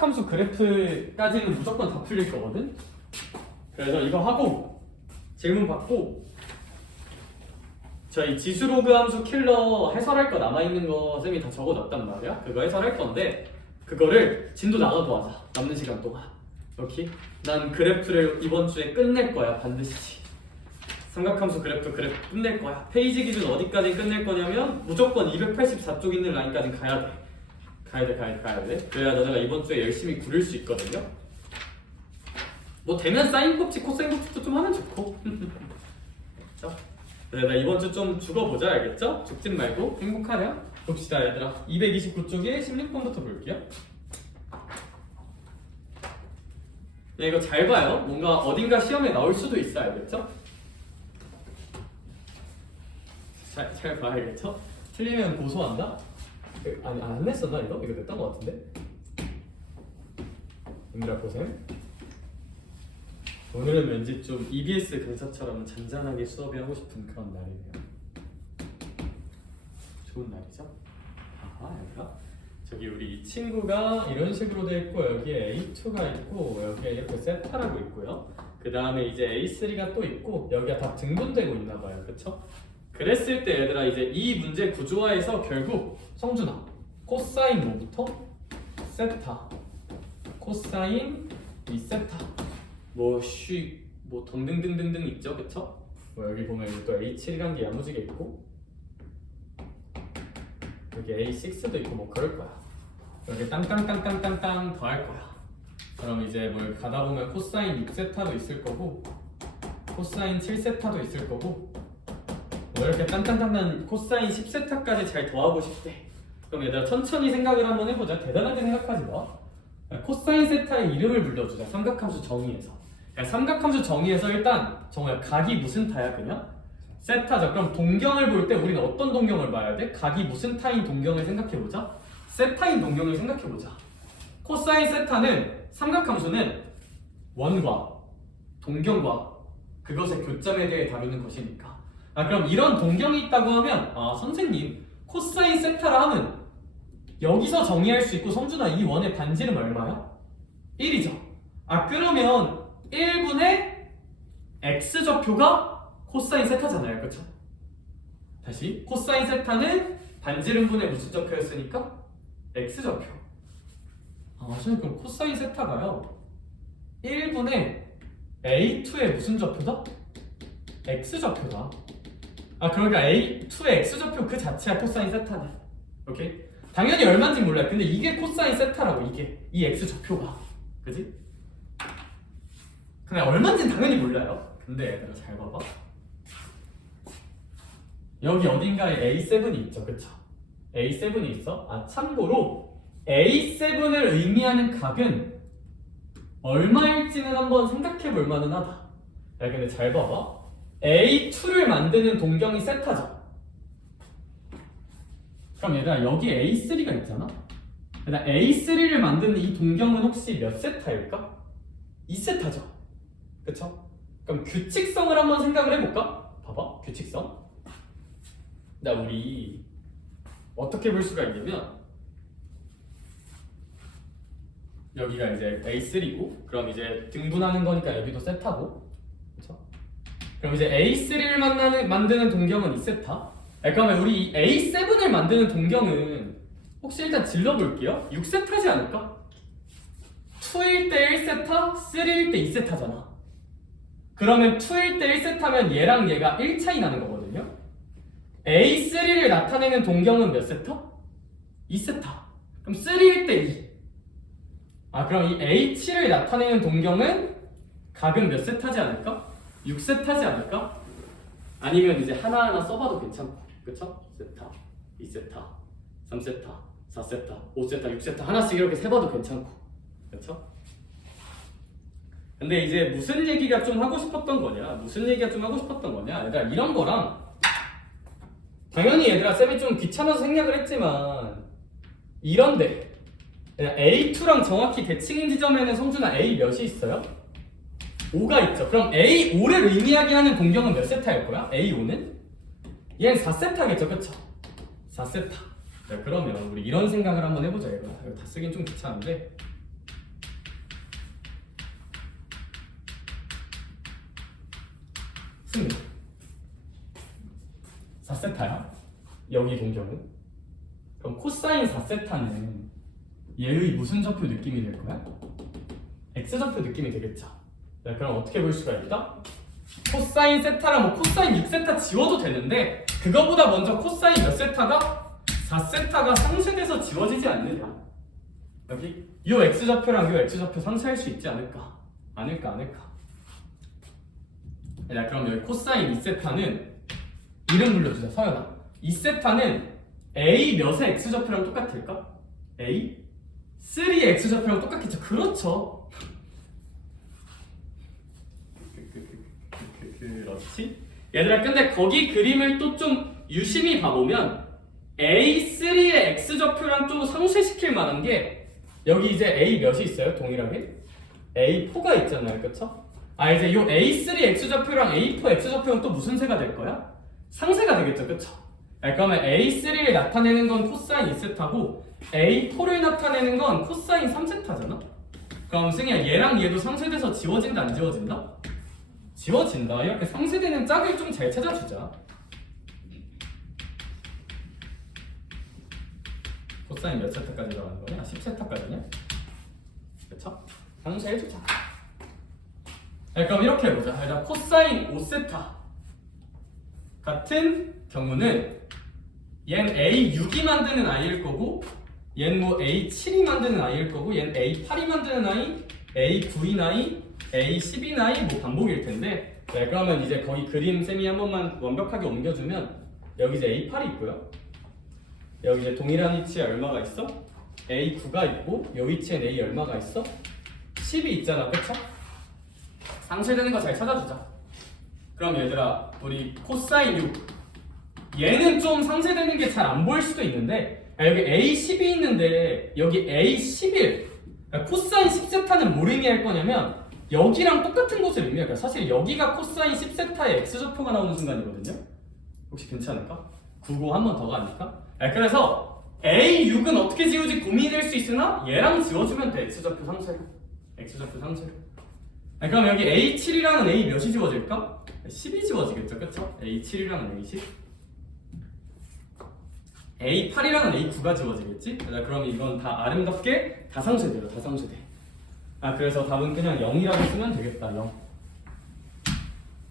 함수 그래프까지는 무조건 다 풀릴 거거든. 그래서 이거 하고 질문 받고 저희 지수로그 함수 킬러 해설할 거 남아있는 거 쌤이 다 적어놨단 말이야. 그거 해설할 건데 그거를 진도 나가도 하자. 남는 시간 동안. 오케이? 난 그래프를 이번 주에 끝낼 거야. 반드시. 삼각함수 그래프 끝낼 거야. 페이지 기준 어디까지 끝낼 거냐면 무조건 284쪽 있는 라인까지 가야 돼. 가야 돼. 그래야 너네가 이번 주에 열심히 구릴 수 있거든요. 뭐 되면 사인 법칙, 코사인 법칙도 좀 하면 좋고. 자, 그래 나 이번 주 좀 죽어보자, 알겠죠? 죽진 말고 행복하냐? 봅시다 얘들아. 229쪽에 16번부터 볼게요. 네, 이거 잘 봐요. 뭔가 어딘가 시험에 나올 수도 있어, 알겠죠? 잘 봐야겠죠? 틀리면 고소한다? 아니 안 냈었나 이거? 이거 냈던 것 같은데? 얘들아 고생. 오늘은 왠지 좀 EBS 강사처럼 잔잔하게 수업이 하고 싶은 그런 날이네요. 좋은 날이죠? 아하, 얘들아 저기 우리 이 친구가 이런 식으로 돼 있고 여기에 A2가 있고 여기에 이렇게 세타라고 있고요. 그 다음에 이제 A3가 또 있고 여기가 다 등분되고 있나 봐요. 그쵸? 그랬을 때 얘들아 이제 이 문제 구조화에서 결국 성준아 코사인 뭐부터? 세타 코사인 이 세타 뭐 등등등등등 있죠, 그쵸? 뭐 여기 보면 또 A7이란 게 야무지게 있고 여기 A6도 있고 뭐 그럴 거야. 여기 땅땅땅땅땅땅 더 할 거야. 그럼 이제 뭘 가다 보면 코사인 6세타도 있을 거고 코사인 7세타도 있을 거고 뭐 이렇게 땅땅땅땅 코사인 10세타까지 잘 더하고 싶대. 그럼 얘들아 천천히 생각을 한번 해보자. 대단하게 생각하지 마. 코사인 세타의 이름을 불러주자. 삼각함수 정의에서. 삼각함수 정의에서 일단 정우야 각이 무슨 타야 그냥? 세타죠. 그럼 동경을 볼 때 우리는 어떤 동경을 봐야 돼? 각이 무슨 타인 동경을 생각해보자. 세타인 동경을 생각해보자. 코사인 세타는 삼각함수는 원과 동경과 그것의 교점에 대해 다루는 것이니까. 그럼 이런 동경이 있다고 하면 선생님 코사인 세타라 하면 여기서 정의할 수 있고 성준아 이 원의 반지름 얼마야? 1이죠. 그러면 1분의 x좌표가 코사인 세타잖아요. 그쵸? 다시 코사인 세타는 반지름분의 무슨 좌표였으니까? x좌표. 선생님 그럼 코사인 세타가요 1분의 a2의 무슨 좌표다? x좌표다. 그러니까 a2의 x좌표 그 자체야 코사인 세타는. 오케이? 당연히 얼마인지 몰라요. 근데 이게 코사인 세타라고. 이게 이 x좌표가. 그지? 근데 얼마인지는 당연히 몰라요. 근데 얘들아 잘 봐봐. 여기 어딘가에 A7이 있죠. 그쵸? A7이 있어. 참고로 A7을 의미하는 각은 얼마일지는 한번 생각해 볼 만은 하다. 근데 잘 봐봐. A2를 만드는 동경이 세타죠. 그럼 얘들아 여기 A3가 있잖아. 얘들아 A3를 만드는 이 동경은 혹시 몇 세타일까? 2세타죠. 그쵸? 그럼 규칙성을 한번 생각을 해볼까? 봐봐 규칙성. 우리 어떻게 볼 수가 있냐면 여기가 이제 A3고 그럼 이제 등분하는 거니까 여기도 세타고 그쵸? 그럼 이제 A3를 만드는 동경은 2세타. 그러면 우리 A7을 만드는 동경은 혹시 일단 질러볼게요. 6세타지 않을까? 2일 때 1세타, 3일 때 2세타잖아. 그러면 2일 때 1세타면 얘랑 얘가 1 차이 나는 거거든요. A3를 나타내는 동경은 몇 세타? 2세타. 그럼 3일 때 2. 그럼 이 A7을 나타내는 동경은 각은 몇 세타지 않을까? 6세타지 않을까? 아니면 이제 하나하나 써봐도 괜찮고. 그쵸? 세타, 2세타, 3세타, 4세타, 5세타, 6세타 하나씩 이렇게 세봐도 괜찮고. 그쵸? 근데 이제 무슨 얘기가 좀 하고 싶었던 거냐? 얘들아 이런 거랑 당연히 얘들아 쌤이 좀 귀찮아서 생략을 했지만 이런데 A2랑 정확히 대칭인 지점에는 성준아 A 몇이 있어요? 5가 있죠. 그럼 A5를 의미하게 하는 동경은 몇 세타일 거야? A5는? 얘는 4세타겠죠. 그쵸? 4세타. 그러면 우리 이런 생각을 한번 해보자. 이거 다 쓰긴 좀 귀찮은데 승리. 4세타야. 여기 동경은. 그럼 코사인 4세타는 얘의 무슨 좌표 느낌이 될 거야? X좌표 느낌이 되겠죠. 자, 그럼 어떻게 볼 수가 있다? 코사인 세타랑 뭐 코사인 6세타 지워도 되는데 그거보다 먼저 코사인 몇 세타가? 4세타가 상쇄돼서 지워지지 않느냐. 여기 요 X좌표랑 요 X좌표 상쇄할 수 있지 않을까? 않을까? 자, 그럼 여기 코사인 2세타는 이름 불러주자. 서연아. 2세타는 A 몇의 X좌표랑 똑같을까? A? 3의 X좌표랑 똑같겠죠. 그렇죠. 그렇지. 얘들아, 근데 거기 그림을 또 좀 유심히 봐보면 A3의 X좌표랑 좀 상쇄시킬 만한 게 여기 이제 A 몇이 있어요? 동일하게? A4가 있잖아요. 그쵸? 이제 요 A3 X좌표랑 A4 X좌표는 또 무슨 세가 될 거야? 상쇄가 되겠죠. 그쵸? 그러면 A3를 나타내는 건 코사인 2세타고 A4를 나타내는 건 코사인 3세타잖아? 그럼 승희야, 얘랑 얘도 상쇄돼서 지워진다 안 지워진다? 지워진다. 이렇게 상쇄되는 짝을 좀 잘 찾아주자. 코사인 몇 세타까지 들어가는 거냐? 10세타까지냐? 그쵸? 상쇄해주자. 그럼 이렇게 해보자. 일단 코사인 5세타 같은 경우는 얘는 A6이 만드는 I일 거고 얘는 뭐 A7이 만드는 I일 거고 얘는 A8이 만드는 I, A9인 I, A10인 I 뭐 반복일 텐데 그러면 이제 거기 그림 쌤이 한 번만 완벽하게 옮겨주면 여기 이제 A8이 있고요. 여기 이제 동일한 위치에 얼마가 있어? A9가 있고 요 위치엔 A 얼마가 있어? 10이 있잖아. 그쵸? 상쇄되는 거 잘 찾아주자. 그럼 얘들아, 우리 코사인 6 얘는 좀 상쇄되는 게 잘 안 보일 수도 있는데 여기 A10이 있는데 여기 A11 코사인 10세타는 뭘 의미할 거냐면 여기랑 똑같은 것을 의미할 거야. 사실 여기가 코사인 10세타의 X좌표가 나오는 순간이거든요. 혹시 괜찮을까? 9고 한 번 더 가니까. 그래서 A6은 어떻게 지우지 고민이 될 수 있으나 얘랑 지워주면 돼. X좌표 상쇄로. X좌표 상쇄로. 그럼 여기 A7이랑은 A 몇이 지워질까? 10이 지워지겠죠. 그쵸? A7이랑은 A10. A8이랑은 A9가 지워지겠지? 그럼 이건 다 아름답게 다 상쇄돼요. 다 상쇄돼. 그래서 답은 그냥 0이라고 쓰면 되겠다. 0.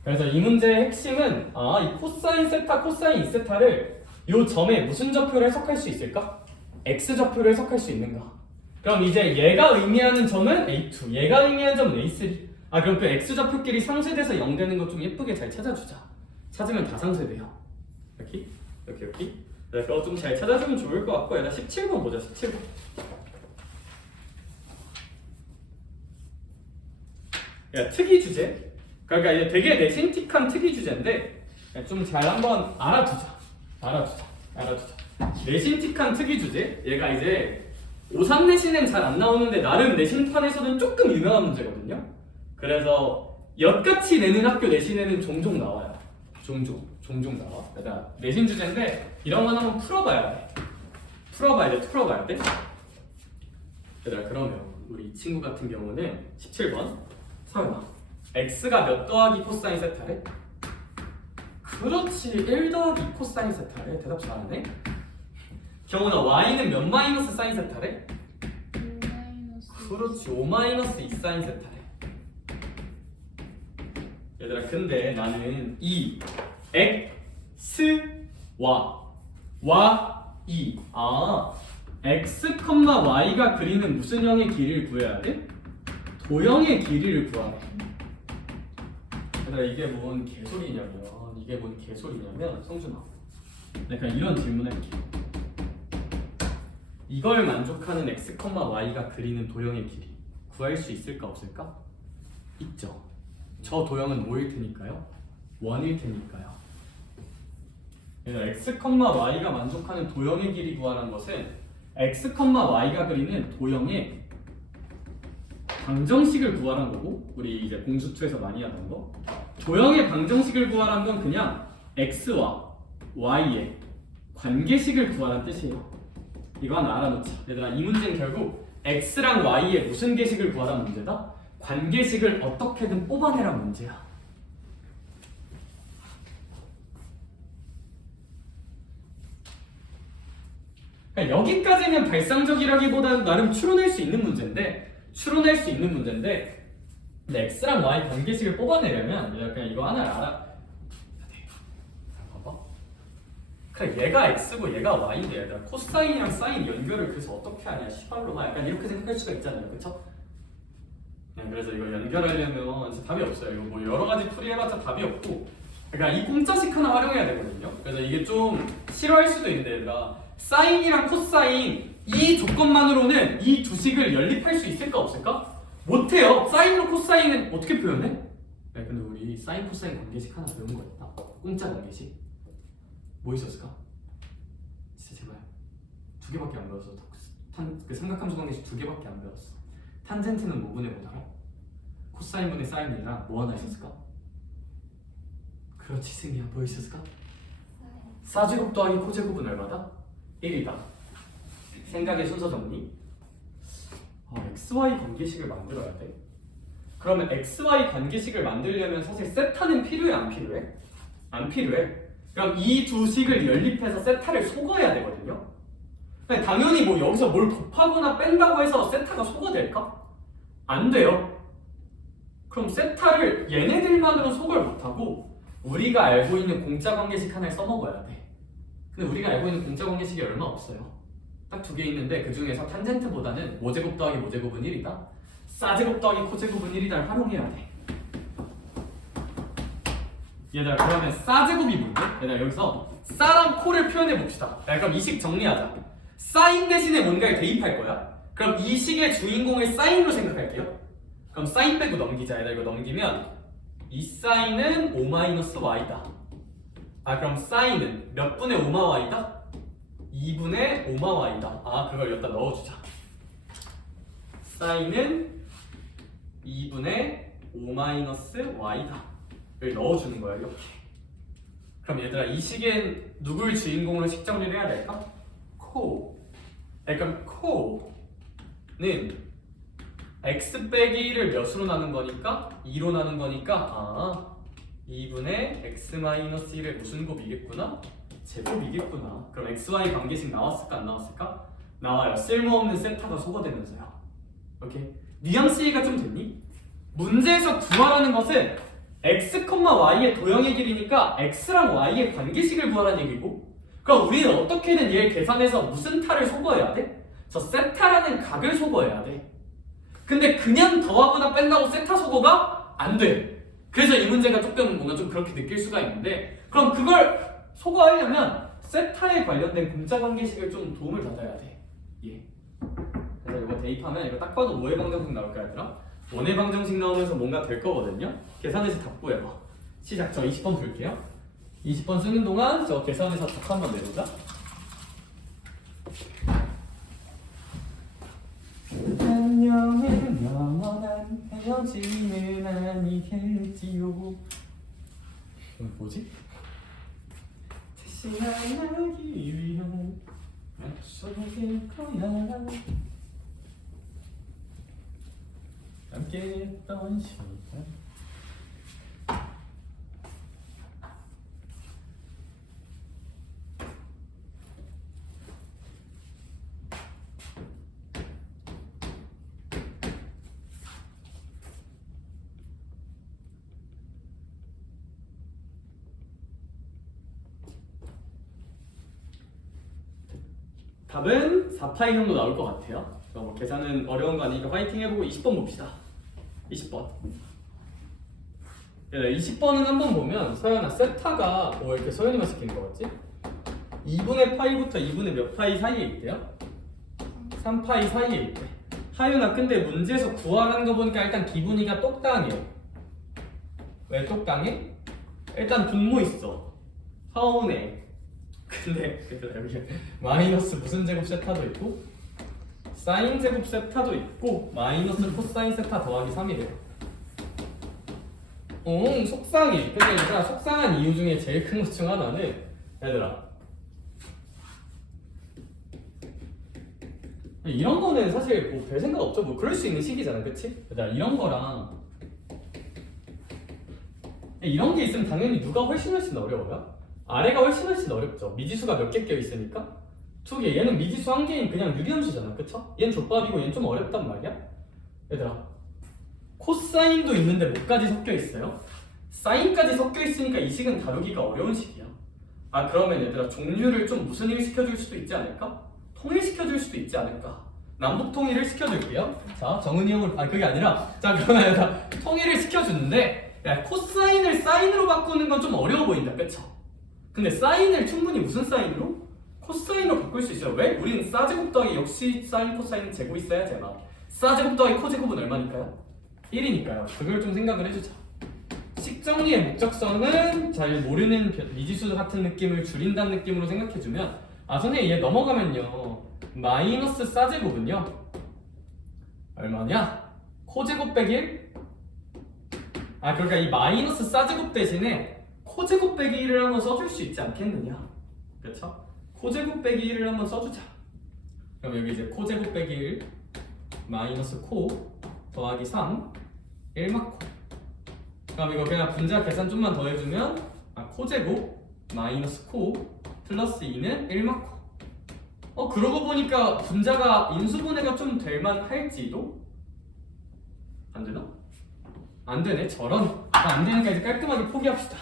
그래서 이 문제의 핵심은 이 코사인 세타, 코사인 2세타를 요 점에 무슨 좌표를 해석할 수 있을까? X좌표를 해석할 수 있는가? 그럼 이제 얘가 의미하는 점은 A2, 얘가 의미하는 점은 A3. 그럼 그 X좌표끼리 상쇄돼서 0 되는 거 좀 예쁘게 잘 찾아주자. 찾으면 다 상쇄돼요. 여기. 그거 좀 잘 찾아주면 좋을 것 같고, 얘들아 17번 보자. 17번. 야, 특이 주제. 그러니까 이제 되게 내신틱한 특이 주제인데 좀 잘 한번 알아두자. 내신틱한 특이 주제. 얘가 이제 오3 내신은 잘 안 나오는데 나름 내신판에서는 조금 유명한 문제거든요. 그래서 엿같이 내는 학교 내신에는 종종 나와요. 종종 나와. 그러니까 내신 주제인데 이런 건 한번 풀어봐야 돼. 풀어봐야 돼. 얘들아, 그러면 우리 이 친구 같은 경우는 17번 서연아, x가 몇 더하기 코사인 세타래? 그렇지, 1 더하기 코사인 세타래. 대답 잘하네. 경훈아, y는 몇 마이너스 사인 세타래? 5 그렇지, 5 마이너스 2 사인 세타래. 얘들아, 근데 나는 이 x와 y x, y가 그리는 무슨 형의 길이를 구해야 돼? 도형의 길이를 구하래. 얘들아, 이게 뭔 개소리냐면 성준아, 내가 이런 질문할게. 이걸 만족하는 x, y가 그리는 도형의 길이 구할 수 있을까 없을까? 있죠. 저 도형은 뭐일 테니까요? 1일 테니까요. x, y가 만족하는 도형의 길이 구하라는 것은 x, y가 그리는 도형의 방정식을 구하라는 거고, 우리 이제 공수투에서 많이 하던 거, 도형의 방정식을 구하라는 건 그냥 x와 y의 관계식을 구하라는 뜻이에요. 이거 하나 알아놓자. 얘들아, 이 문제는 결국 x랑 y의 무슨 계식을 구하라는 문제다? 관계식을 어떻게든 뽑아내라는 문제야. 그러니까 여기까지는 발상적이라기보다는 나름 추론할 수 있는 문제인데 근데 x랑 y 관계식을 뽑아내려면 그냥 이거 하나 알아. 봐봐. 그래 얘가 x고 얘가 y인데 얘들아 코사인이랑 사인 연결을 그래서 어떻게 하냐 시발로 약간 이렇게 생각할 수가 있잖아요, 그쵸? 그래서 이거 연결하려면 진짜 답이 없어요. 이거 뭐 여러 가지 풀이해봤자 답이 없고 그러니까 이 공짜식 하나 활용해야 되거든요. 그래서 이게 좀 싫어할 수도 있는데 얘들아 사인이랑 코사인 이 조건만으로는 이 두 식을 연립할 수 있을까 없을까? 못해요. 사인으로 코사인은 어떻게 표현해? 야, 근데 우리 사인 코사인 관계식 하나 배운 거 있다. 공짜 관계식 뭐 있었을까? 진짜 제발 두 개밖에 안 배웠어. 그 삼각함수 관계식 두 개밖에 안 배웠어. 탄젠트는 뭐분의 뭐더라? 코사인분의 사인이랑 뭐 하나 있었을까? 그렇지 승희야 뭐 있었을까? 사제곱 더하기 코제곱은 얼마다? 1이다. 생각의 순서 정리. XY 관계식을 만들어야 돼. 그러면 XY 관계식을 만들려면 사실 세타는 필요해 안 필요해? 안 필요해. 그럼 이 두 식을 연립해서 세타를 속어야 되거든요. 근데 당연히 뭐 여기서 뭘 곱하거나 뺀다고 해서 세타가 속어될까? 안 돼요. 그럼 세타를 얘네들만으로 속을 못하고 우리가 알고 있는 공짜 관계식 하나를 써먹어야 돼. 근데 우리가 알고 있는 공짜 관계식이 얼마 없어요. 딱 두 개 있는데 그 중에서 탄젠트보다는 모제곱 더하기 모제곱은 1이다. 사제곱 더하기 코제곱은 1이다를 활용해야 돼. 얘들아 그러면 사제곱이 뭔데? 얘들아 여기서 사랑 코를 표현해 봅시다. 그럼 이 식 정리하자. 사인 대신에 뭔가를 대입할 거야. 그럼 이 식의 주인공을 사인으로 생각할게요. 그럼 사인 빼고 넘기자. 얘들아 이거 넘기면 이 사인은 5-y다. 그럼 사인은 몇 분의 5마y다? 2분의 5마y다. 그걸 여기다 넣어주자. 사인은 2분의 5-y다. 를 넣어주는 거야 이렇게. 그럼 얘들아 이 식엔 누굴 주인공으로 식 정리를 해야 될까? 코. 그럼 코는 x 빼기 1을 몇으로 나눈 거니까? 2로 나눈 거니까 2분의 x-1의 무슨 곱이겠구나? 제곱이겠구나. 그럼 xy 관계식 나왔을까 안 나왔을까? 나와요. 쓸모없는 세타가 소거되면서요. 오케이? 뉘앙스 이해가 좀 됐니? 문제에서 구하라는 것은 x, y의 도형의 길이니까 x랑 y의 관계식을 구하라는 얘기고 그럼 우리는 어떻게든 얘를 계산해서 무슨 타를 소거해야 돼? 저 세타라는 각을 소거해야 돼. 근데 그냥 더하거나 뺀다고 세타 소거가 안 돼. 그래서 이 문제가 조금 뭔가 좀 그렇게 느낄 수가 있는데 그럼 그걸 소거하려면 세타에 관련된 공짜 관계식을 좀 도움을 받아야 돼. 예. 그래서 이거 대입하면 이거 딱 봐도 뭐의 방정식 나올까 얘들아? 원의 방정식 나오면서 뭔가 될 거거든요. 계산해서 답 구해봐. 시작. 저 20번 볼게요. 20번 쓰는 동안 저 계산해서 답 한번 내보자. 안녕은 영원한 헤어짐은 아니겠지요. 뭐지? 다시 만나기 위한 약속일 거야. 함께했던 시간. 답은 4파이 정도 나올 것 같아요. 뭐 계산은 어려운 거 아니니까 파이팅 해보고 20번 봅시다. 20번. 20번은 한번 보면 서연아 세타가 뭐 이렇게 서연이만 시키는 거 같지? 2분의 파이부터 2분의 몇 파이 사이에 있대요? 3파이 사이에 있대. 하윤아 근데 문제에서 구하라는 거 보니까 일단 기분이가 똑당해요. 왜 똑당해? 일단 분모 있어. 서운해. 근데 여기 마이너스 무슨 제곱 세타도 있고 사인 제곱 세타도 있고 마이너스 코사인 세타 더하기 3이래요. 속상해. 근데 얘들아 속상한 이유 중에 제일 큰 것 중 하나는 얘들아 이런 거는 사실 뭐 별 생각 없죠. 뭐 그럴 수 있는 시기잖아, 그치? 얘들아 이런 거랑 이런 게 있으면 당연히 누가 훨씬 어려워요? 아래가 훨씬 어렵죠. 미지수가 몇 개 껴 있으니까 두 개. 얘는 미지수 한 개인 그냥 유리함수잖아. 그쵸? 얘는 족밥이고 얘는 좀 어렵단 말이야. 얘들아, 코사인도 있는데 뭐까지 섞여 있어요? 사인까지 섞여 있으니까 이 식은 다루기가 어려운 식이야. 아, 그러면 얘들아, 종류를 좀 무슨 일 시켜줄 수도 있지 않을까? 통일시켜줄 수도 있지 않을까? 남북 통일을 시켜줄게요. 자, 정은이 형을, 그게 아니라, 자, 그러면 얘들아, 통일을 시켜주는데, 야, 코사인을 사인으로 바꾸는 건 좀 어려워 보인다. 그쵸? 근데 사인을 충분히 무슨 사인으로? 코사인으로 바꿀 수 있어요. 왜? 우리는 사제곱 더하기 역시 사인 코사인 제곱이 있어야 제발. 사제곱 더하기 코제곱은 얼마니까요? 1이니까요. 그걸 좀 생각을 해주자. 식정리의 목적성은 잘 모르는 미지수 같은 느낌을 줄인다는 느낌으로 생각해주면, 아, 선생님 얘 넘어가면요, 마이너스 사제곱은요 얼마냐? 코제곱 빼기 1? 아, 그러니까 이 마이너스 사제곱 대신에 코제곱 빼기 1을 한번 써줄 수 있지 않겠느냐? 그렇죠? 코제곱 빼기 1을 한번 써주자. 그럼 여기 이제 코제곱 빼기 1 마이너스 코 더하기 3 1마코. 그럼 이거 그냥 분자 계산 좀만 더 해주면, 코제곱 마이너스 코 플러스 2는 1마코. 그러고 보니까 분자가 인수분해가 좀 될만 할지도? 안 되나? 안 되네. 저런. 안 되니까 이제 깔끔하게 포기합시다.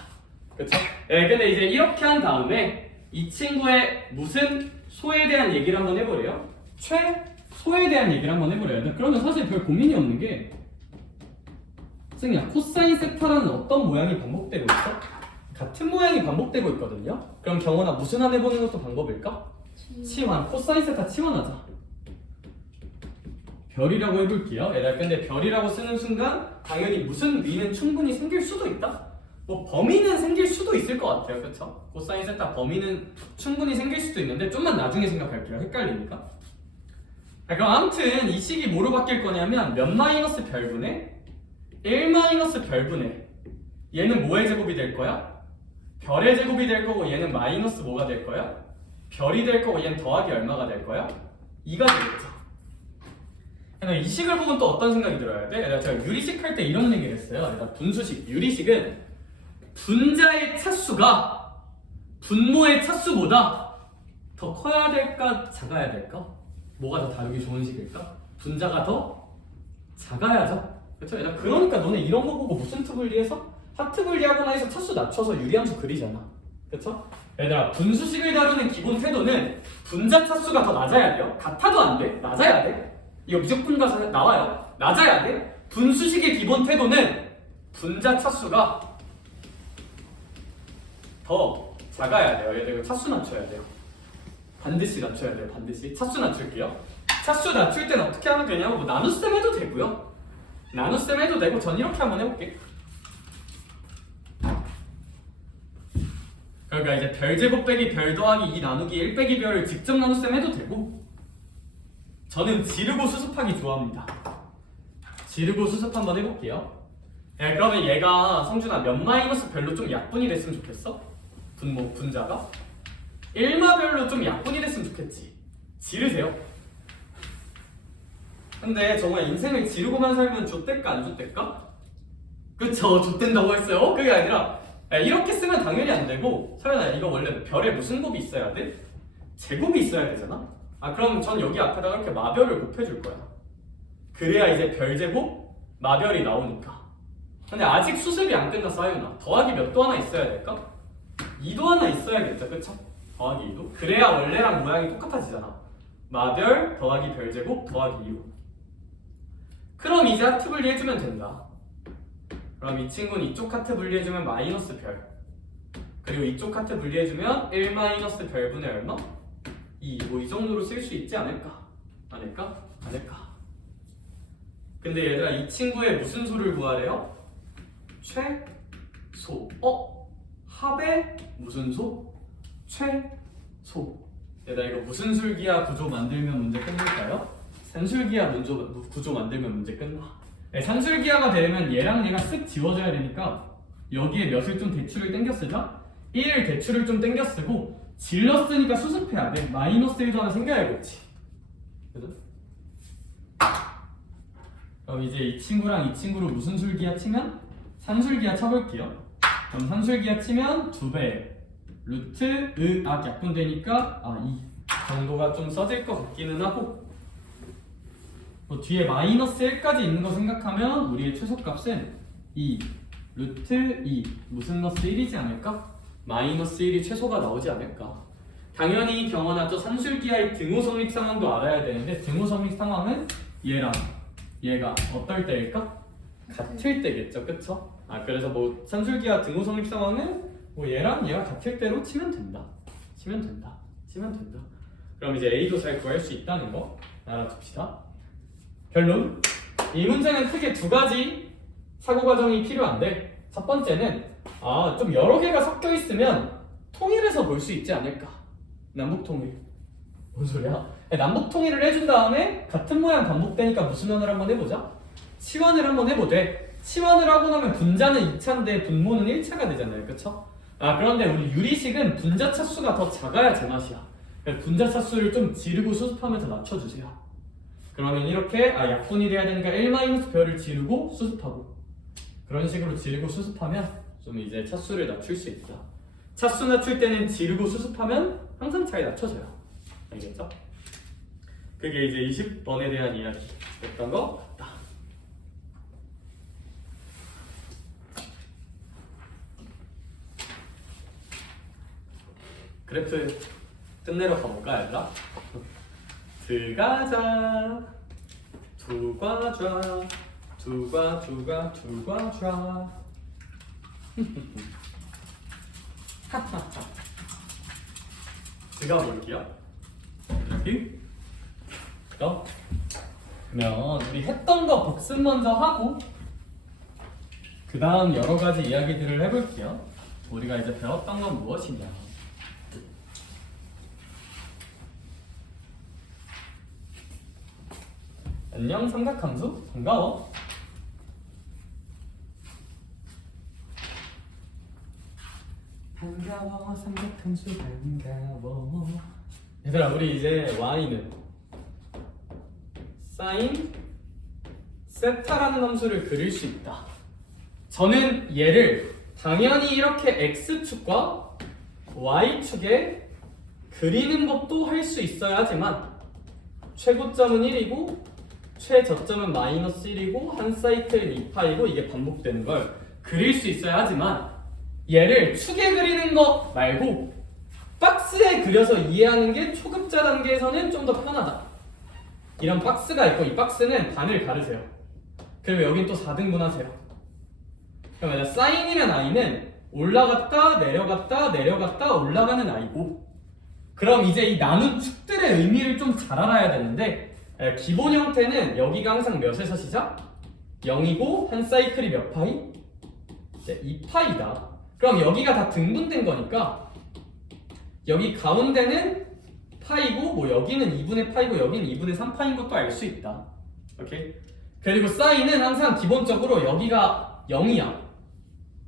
그쵸? 예, 근데 이제 이렇게 한 다음에 이 친구의 무슨 소에 대한 얘기를 한번 해보래요. 최소에 대한 얘기를 한번 해보래요. 그러면 사실 별 고민이 없는 게, 선생님, 코사인 세타라는 어떤 모양이 반복되고 있어? 같은 모양이 반복되고 있거든요. 그럼 경원아, 무슨 한 해보는 것도 방법일까? 치환. 코사인 세타 치환하자. 별이라고 해볼게요. 얘들아, 근데 별이라고 쓰는 순간 당연히 무슨 위는 충분히 생길 수도 있다? 뭐 범위는 생길 수도 있을 것 같아요. 그쵸? 코사인 세타 범위는 충분히 생길 수도 있는데 좀만 나중에 생각할게요. 헷갈리니까. 그럼 아무튼 이 식이 뭐로 바뀔 거냐면 몇 마이너스 별분의 1 마이너스 별분의, 얘는 뭐의 제곱이 될 거야? 별의 제곱이 될 거고 얘는 마이너스 뭐가 될 거야? 별이 될 거고 얘는 더하기 얼마가 될 거야? 2가 되겠죠. 그러니까 이 식을 보면 또 어떤 생각이 들어야 돼? 제가 유리식 할 때 이런 얘기를 했어요. 그러니까 분수식, 유리식은 분자의 차수가 분모의 차수보다 더 커야 될까 작아야 될까? 뭐가 더 다루기 좋은 식일까? 분자가 더 작아야죠. 그쵸? 그러니까 너네 이런 거 보고 무슨 트 분리해서? 하트 분리하거나 해서 차수 낮춰서 유리함수 그리잖아. 그쵸? 얘들아, 분수식을 다루는 기본 태도는 분자 차수가 더 낮아야 돼요. 같아도 안 돼. 낮아야 돼. 이거 무조건 가서 나와요. 낮아야 돼. 분수식의 기본 태도는 분자 차수가 더 작아야 돼요. 얘들 차수 낮춰야 돼요. 반드시 낮춰야 돼요. 반드시. 차수 낮출게요. 차수 낮출 때는 어떻게 하면 되냐면 뭐 나눗셈 해도 되고요. 나눗셈 해도 되고, 전 이렇게 한번 해볼게. 그러니까 이제 별 제곱 빼기 별 더하기 2 나누기 1 빼기 별을 직접 나눗셈 해도 되고, 저는 지르고 수습하기 좋아합니다. 지르고 수습 한번 해볼게요. 네, 그러면 얘가 성준아 몇 마이너스 별로 좀 약분이 됐으면 좋겠어? 분자가 1마별로 좀 약분이 됐으면 좋겠지. 지르세요. 근데 정말 인생을 지르고만 살면 좆될까 안 좆될까? 그쵸, 좆된다고 했어요. 그게 아니라 이렇게 쓰면 당연히 안 되고, 서연아 이거 원래 별에 무슨 곱이 있어야 돼? 제곱이 있어야 되잖아? 그럼 전 여기 앞에다가 이렇게 마별을 곱해줄 거야. 그래야 이제 별 제곱, 마별이 나오니까. 근데 아직 수습이 안 끝났어, 하윤아. 더하기 몇 도 하나 있어야 될까? 2도 하나 있어야겠죠, 그쵸? 더하기 2도. 그래야 원래랑 모양이 똑같아지잖아. 마별 더하기 별 제곱 더하기 2로. 그럼 이제 하트 분리해주면 된다. 그럼 이 친구는 이쪽 하트 분리해주면 마이너스 별, 그리고 이쪽 하트 분리해주면 1 마이너스 별분의 얼마? 2. 뭐 이 정도로 쓸 수 있지 않을까? 아닐까? 근데 얘들아, 이 친구의 무슨 소를 구하래요? 최소. 합의 무슨 소? 최소. 얘들아, 이거 무슨 술기하 구조 만들면 문제 끝날까요? 산술기하 구조 만들면 문제 끝나. 네, 산술기하가 되려면 얘랑 얘가 쓱 지워져야 되니까 여기에 몇을 좀 대출을 땡겨 쓰자. 1을 대출을 좀 땡겨 쓰고, 질렀으니까 수습해야 돼. 마이너스 1도 하나 생겨야겠지. 그죠? 그럼 이제 이 친구랑 이 친구로 무슨 술기하 치면? 산술기하 쳐볼게요. 그럼 산술기하 치면 2배 루트 약분되니까 2. 정도가 좀 써질 것 같기는 하고 뭐 뒤에 마이너스 1까지 있는 거 생각하면 우리의 최소값은 2 루트 2 무슨 너스 1이지 않을까? 마이너스 1이 최소가 나오지 않을까? 당연히 경험하죠. 산술기하의 등호 성립 상황도 알아야 되는데 등호 성립 상황은 얘랑 얘가 어떨 때일까? 같을 때겠죠, 그쵸? 그래서 뭐 산술기하 등호 성립 상황은 뭐 얘랑 얘가 같을 때로 치면 된다. 치면 된다. 그럼 이제 A도 잘 구할 수 있다는 거 알아둡시다. 결론. 이 문제는 크게 두 가지 사고 과정이 필요한데 첫 번째는 좀 여러 개가 섞여 있으면 통일해서 볼 수 있지 않을까? 남북 통일. 뭔 소리야? 남북 통일을 해준 다음에 같은 모양 반복되니까 무슨 원을 한번 해보자. 치환을 한번 해보되 치환을 하고 나면 분자는 2차인데 분모는 1차가 되잖아요, 그쵸? 그런데 우리 유리식은 분자 차수가 더 작아야 제맛이야. 분자 차수를 좀 지르고 수습하면서 낮춰주세요. 그러면 이렇게 약분이 돼야 되니까 1-별을 지르고 수습하고 그런 식으로 지르고 수습하면 좀 이제 차수를 낮출 수 있다. 차수 낮출 때는 지르고 수습하면 항상 잘 낮춰져요. 알겠죠? 그게 이제 20번에 대한 이야기였던 것 같다. 그래프 끝내러 가볼까, 얘들아? 들어가자. 두과좌 들어가 볼게요. 그러면 우리 했던 거 복습 먼저 하고 그 다음 여러 가지 이야기들을 해볼게요. 우리가 이제 배웠던 건 무엇이냐? 안녕 삼각함수 반가워. 반가워 삼각함수 반가워. 얘들아 우리 이제 y는 사인 세타라는 함수를 그릴 수 있다. 저는 얘를 당연히 이렇게 x축과 y축에 그리는 것도 할 수 있어야 하지만 최고점은 1이고 최저점은 마이너스 1이고 한 사이클 2파이고 이게 반복되는 걸 그릴 수 있어야 하지만 얘를 축에 그리는 것 말고 박스에 그려서 이해하는 게 초급자 단계에서는 좀 더 편하다. 이런 박스가 있고 이 박스는 반을 가르세요. 그리고 여긴 또 4등분 하세요. 그러면 사인이란 i는 올라갔다 내려갔다 올라가는 i고 그럼 이제 이 나눈 축들의 의미를 좀 잘 알아야 되는데 기본 형태는 여기가 항상 몇에서 시작? 0이고 한 사이클이 몇 파이? 이제 2파이다. 그럼 여기가 다 등분된 거니까 여기 가운데는 파이고 뭐 여기는 2분의 파이고 여기는 2분의 3파인 것도 알 수 있다. 오케이? 그리고 사인은 항상 기본적으로 여기가 0이야.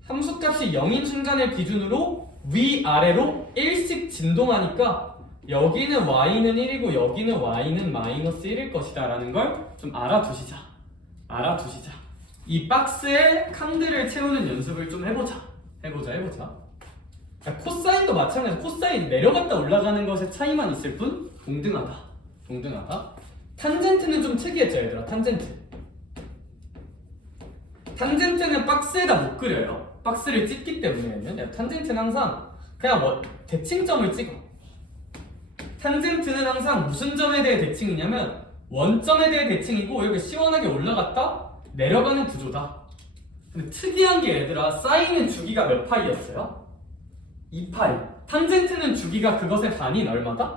함수값이 0인 순간을 기준으로 위아래로 1씩 진동하니까 여기는 y는 1이고 여기는 y는 마이너스 1일 것이다 라는 걸 좀 알아두시자. 이 박스에 칸들을 채우는 연습을 좀 해보자. 코사인도 마찬가지로 코사인 내려갔다 올라가는 것의 차이만 있을 뿐 동등하다. 탄젠트는 좀 특이했죠 얘들아. 탄젠트는 박스에다 못 그려요. 박스를 찍기 때문에는 탄젠트는 항상 그냥 뭐 대칭점을 찍어. 탄젠트는 항상 무슨 점에 대해 대칭이냐면 원점에 대해 대칭이고 이렇게 시원하게 올라갔다 내려가는 구조다. 근데 특이한 게 얘들아 사인은 주기가 몇 파이였어요? 2파이. 탄젠트는 주기가 그것의 반인 얼마다?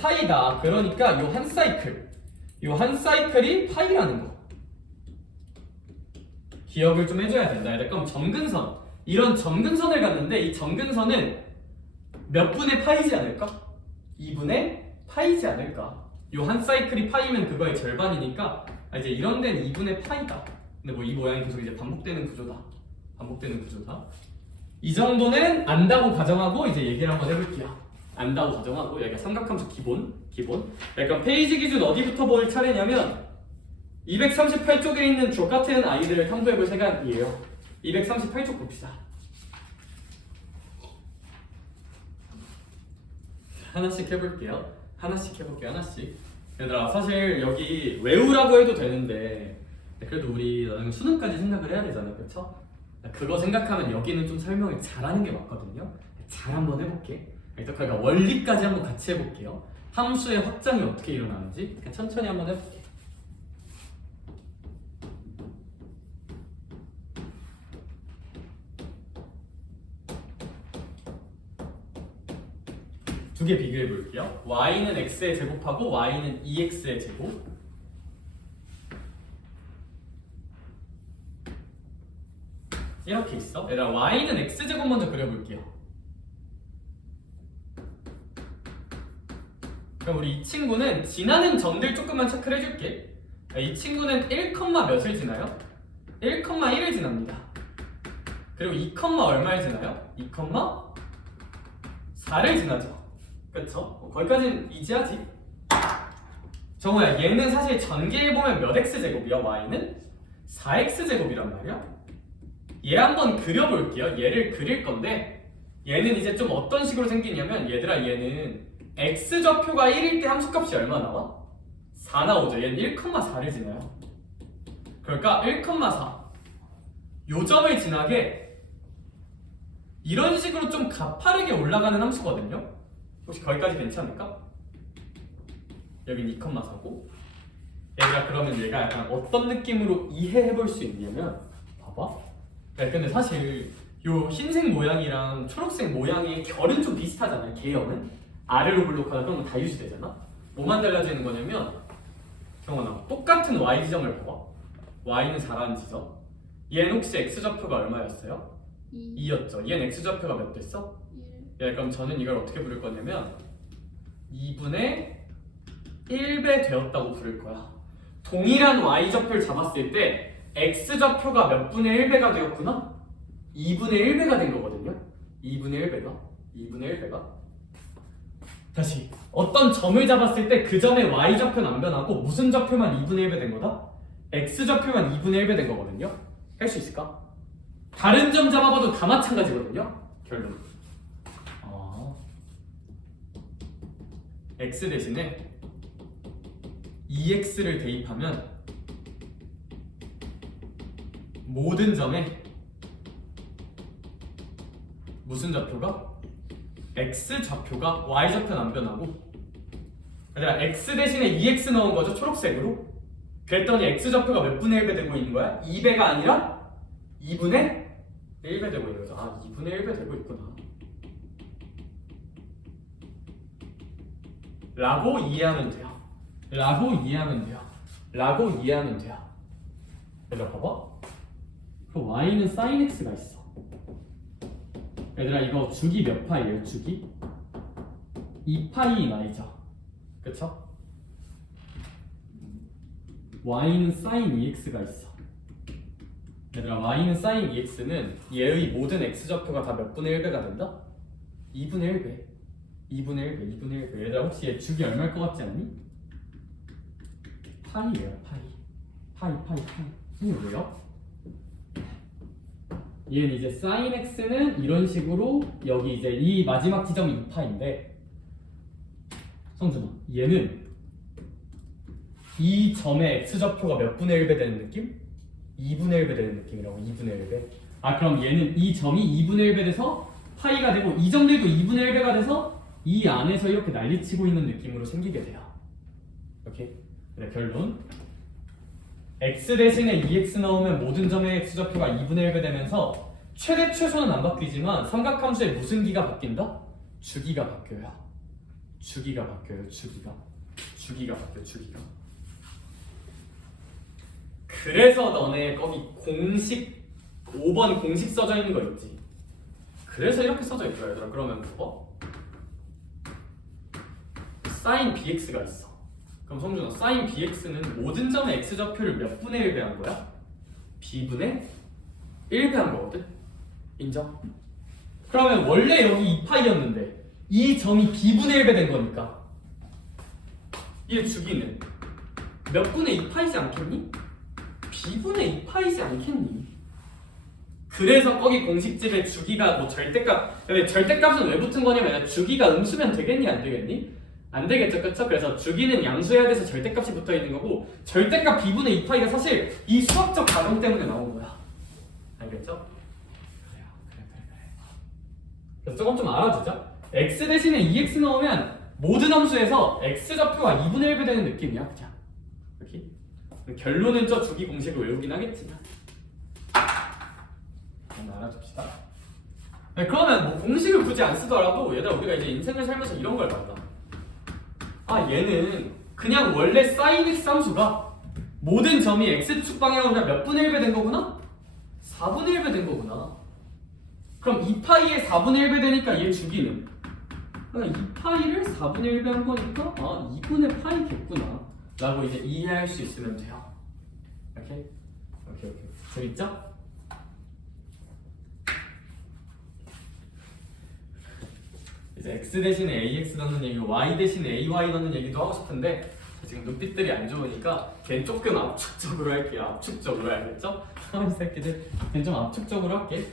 파이다. 그러니까 요 한 사이클이 파이라는 거 기억을 좀 해줘야 된다. 그럼 점근선 이런 점근선을 갔는데 이 점근선은 몇 분의 파이지 않을까? 2분의 파이지 않을까? 요 한 사이클이 파이면 그거의 절반이니까 이제 이런 데는 2분의 파이다. 근데 뭐 이 모양이 계속 이제 반복되는 구조다. 이 정도는 안다고 가정하고 이제 얘기를 한번 해볼게요. 안다고 가정하고 여기가 삼각함수 기본. 그러니까 페이지 기준 어디부터 볼 차례냐면 238쪽에 있는 똑같은 아이들을 탐구해볼 시간이에요. 238쪽 봅시다. 하나씩 해볼게요. 하나씩. 얘들아 사실 여기 외우라고 해도 되는데 그래도 우리 나중에 수능까지 생각을 해야 되잖아, 그렇죠? 그거 생각하면 여기는 좀 설명을 잘하는 게 맞거든요. 잘 한번 해볼게. 그러니까 원리까지 한번 같이 해볼게요. 함수의 확장이 어떻게 일어나는지 천천히 한번 해볼게. 두 개 비교해 볼게요. y는 x의 제곱하고 y는 2x의 제곱. 이렇게 있어. 얘들아 y는 x제곱 먼저 그려볼게요. 그럼 우리 이 친구는 지나는 점들 조금만 체크를 해줄게. 이 친구는 1, 몇을 지나요? 1,1을 지납니다. 그리고 2, 얼마를 지나요? 2, 4를 지나죠. 그쵸? 거기까지는 이지하지? 정우야, 얘는 사실 전개해 보면 몇 x제곱이야? y는 4x제곱이란 말이야. 얘 한번 그려볼게요. 얘를 그릴 건데 얘는 이제 좀 어떤 식으로 생기냐면 얘들아 얘는 x좌표가 1일 때 함수값이 얼마 나와? 4 나오죠. 얘는 1,4를 지나요. 그러니까 1,4 요 점을 지나게 이런 식으로 좀 가파르게 올라가는 함수거든요. 혹시 거기까지 괜찮을까? 여긴 2,4고 얘가 그러면 얘가 약간 어떤 느낌으로 이해해볼 수 있냐면 봐봐. 근데 사실 요 흰색 모양이랑 초록색 모양의 결은 좀 비슷하잖아요. 개형은 아래로 블록하다 그러면 다 유지되잖아. 뭐만 달라지는 거냐면 경원아 똑같은 y 지점을 봐봐. y는 4라는 지점. 얘는 혹시 x좌표가 얼마였어요? 2였죠. 얘는 x좌표가 몇 됐어? 1. 그럼 저는 이걸 어떻게 부를 거냐면 2분의 1배 되었다고 부를 거야. 동일한 y좌표를 잡았을 때 x좌표가 몇 분의 1배가 되었구나? 2분의 1배가 된 거거든요. 2분의 1배가 다시 어떤 점을 잡았을 때 그 점의 y좌표는 안 변하고 무슨 좌표만 2분의 1배 된 거다? x좌표만 2분의 1배 된 거거든요. 할 수 있을까? 다른 점 잡아봐도 다 마찬가지거든요. 결론 x 대신에 2x를 대입하면 모든 점에 무슨 좌표가? x 좌표가 y 좌표는 안 변하고 그러니까 x 대신에 2x 넣은 거죠. 초록색으로. 그랬더니 x 좌표가 몇 분의 1배 되고 있는 거야? 2배가 아니라 2분의 1배 되고 있는 거죠. 아 2분의 1배 되고 있구나 라고 이해하면 돼요. 얘들아 봐봐. 그 y는 sin x가 있어. 얘들아 이거 주기 몇 파이예요? 주기 2파이 y죠. 그쵸? y는 sin 2x가 있어. 얘들아 y는 sin 2x는 얘의 모든 x좌표가 다 몇 분의 1배가 된다? 2분의 1배. 얘들아 혹시 얘 주기 얼마일 것 같지 않니? 파이예요. 파이. 이게 왜요? 얘는 이제 sin x는 이런 식으로 여기 이제 이 마지막 지점이 2파인데 성준아 얘는 이 점의 x좌표가 몇 분의 1배 되는 느낌? 2분의 1배 되는 느낌이라고. 2분의 1배. 아 그럼 얘는 이 점이 2분의 1배 돼서 파이가 되고 이 점들도 2분의 1배가 돼서 이 안에서 이렇게 난리치고 있는 느낌으로 생기게 돼요. 오케이? 네, 결론 x 대신에 2x 넣으면 모든 점의 x좌표가 2분의 1배 되면서 최대 최소는 안 바뀌지만 삼각함수의 무슨 기가 바뀐다? 주기가 바뀌어요. 주기가 바뀌어. 그래서 너네 거기 공식 5번 공식 써져 있는 거 있지? 그래서 이렇게 써져 있더라 얘들아. 그러면 그거 sin bx가 있어. 그럼 성준아 sin bx는 모든 점의 x좌표를 몇 분의 1배 한 거야? b분의 1배 한 거거든? 인정? 그러면 원래 여기 2파이였는데 이 점이 b분의 1배 된 거니까 얘 주기는 몇 분의 2파이지 않겠니? b분의 2파이지 않겠니? 그래서 거기 공식집에 주기가 뭐 절대값, 근데 절대값은 왜 붙은 거냐면 주기가 음수면 되겠니 안 되겠니? 안 되겠죠, 그렇죠? 그래서 주기는 양수해야 돼서 절대값이 붙어 있는 거고 절대값 b분의 2파이가 사실 이 수학적 가정 때문에 나온 거야. 알겠죠? 그래. 그래서 조금 좀 알아두자. x 대신에 2x 넣으면 모든 함수에서 x 좌표가 2분의 1배 되는 느낌이야, 그냥. 이렇게. 결론은 저 주기 공식을 외우긴 하겠지만. 알아둡시다. 네, 그러면 뭐 공식을 굳이 안 쓰더라도 얘들아 우리가 이제 인생을 살면서 이런 걸 봤다. 아 얘는 그냥 원래 sin x 함수가 모든 점이 x축 방향으로 그냥 몇 분의 1배 된 거구나? 4분의 1배 된 거구나. 그럼 2파이에 4분의 1배 되니까 얘 주기는 2파이를 4분의 1배 한 거니까 아 2분의 파이겠구나 라고 이제 이해할 수 있으면 돼요. 오케이? 재밌죠? 이제 x 대신에 ax 넣는 얘기, y 대신에 ay 넣는 얘기도 하고 싶은데 지금 눈빛들이 안 좋으니까 걔 조금 압축적으로 할게요. 압축적으로 알겠죠? 사람 새끼들 걔 좀 압축적으로 할게.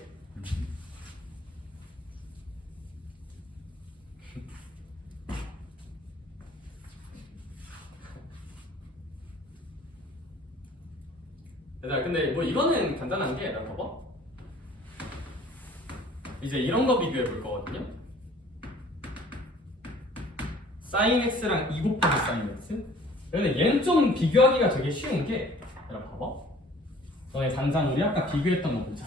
얘들아 근데 뭐 이거는 간단한 게 나 봐봐. 이제 이런 거 비교해 볼 거거든요. sin x랑 2 곱하기 sin x. 근데 얘는 좀 비교하기가 되게 쉬운 게 얘들아 봐봐. 너네 당장 우리 아까 비교했던 거 보자.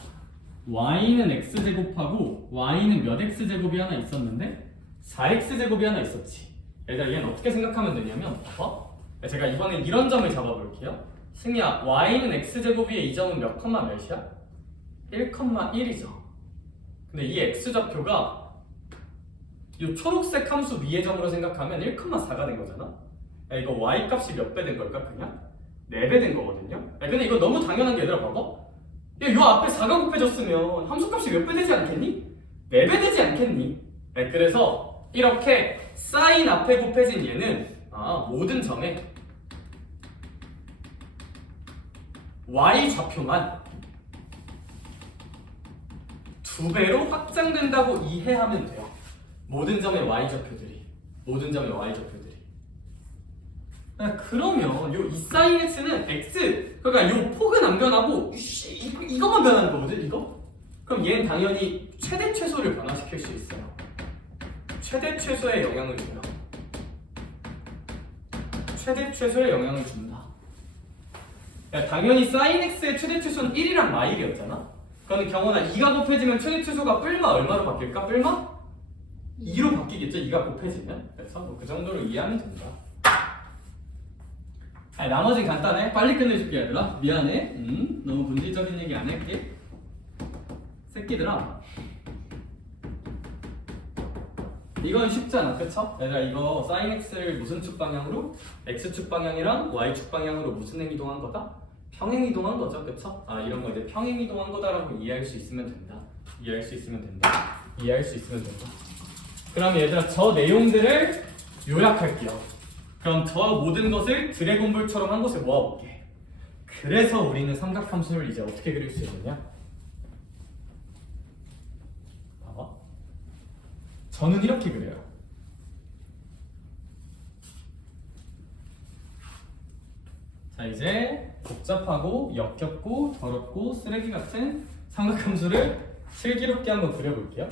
y는 x제곱하고 y는 몇 x제곱이 하나 있었는데 4x제곱이 하나 있었지. 얘들아 얘는 어떻게 생각하면 되냐면 봐봐. 제가 이번엔 이런 점을 잡아볼게요. 승희야, y는 x제곱위에 이 점은 몇 컴마 몇이야? 1,1이죠. 근데 이 x좌표가 이 초록색 함수 위의 점으로 생각하면 1,4가 된 거잖아? 야, 이거 y 값이 몇 배 된 걸까 그냥? 4배 된 거거든요? 야, 근데 이거 너무 당연한 게 얘들아 봐봐. 야, 요 앞에 4가 곱해졌으면 함수 값이 몇 배 되지 않겠니? 4배 되지 않겠니? 야, 그래서 이렇게 sin 앞에 곱해진 얘는 모든 점에 y 좌표만 2배로 확장된다고 이해하면 돼요. 모든 점의 y 좌표들이. 그러면 이 sin x는 x, 그러니까 이 폭은 안 변하고 이것만 변하는 거거든, 이거? 그럼 얘는 당연히 최대 최소를 변화시킬 수 있어요. 최대 최소에 영향을 줘요. 최대 최소에 영향을 준다. 야, 당연히 sin x의 최대 최소는 1이랑 마일이었잖아. 그러면 경원아 2가 곱해지면 최대 최소가 뿔마 얼마로 바뀔까? 뿔마? 2로 바뀌겠죠? 2가 곱해지면. 그래서 뭐 그 정도로 이해하면 된다. 아니, 나머지는 간단해. 빨리 끝내줄게 얘들아. 미안해. 너무 본질적인 얘기 안 할게. 새끼들아. 이건 쉽잖아, 그쵸? 얘들아 이거 sin x를 무슨 축 방향으로? x축 방향이랑 y축 방향으로 무슨 행 이동한 거다? 평행 이동한 거죠, 그쵸? 이런 거 이제 평행 이동한 거다라고 이해할 수 있으면 된다. 그럼 얘들아 저 내용들을 요약할게요. 그럼 저 모든 것을 드래곤볼처럼 한 곳에 모아볼게. 그래서 우리는 삼각함수를 이제 어떻게 그릴 수 있느냐? 봐봐. 저는 이렇게 그려요. 자 이제 복잡하고 역겹고 더럽고 쓰레기 같은 삼각함수를 슬기롭게 한번 그려볼게요.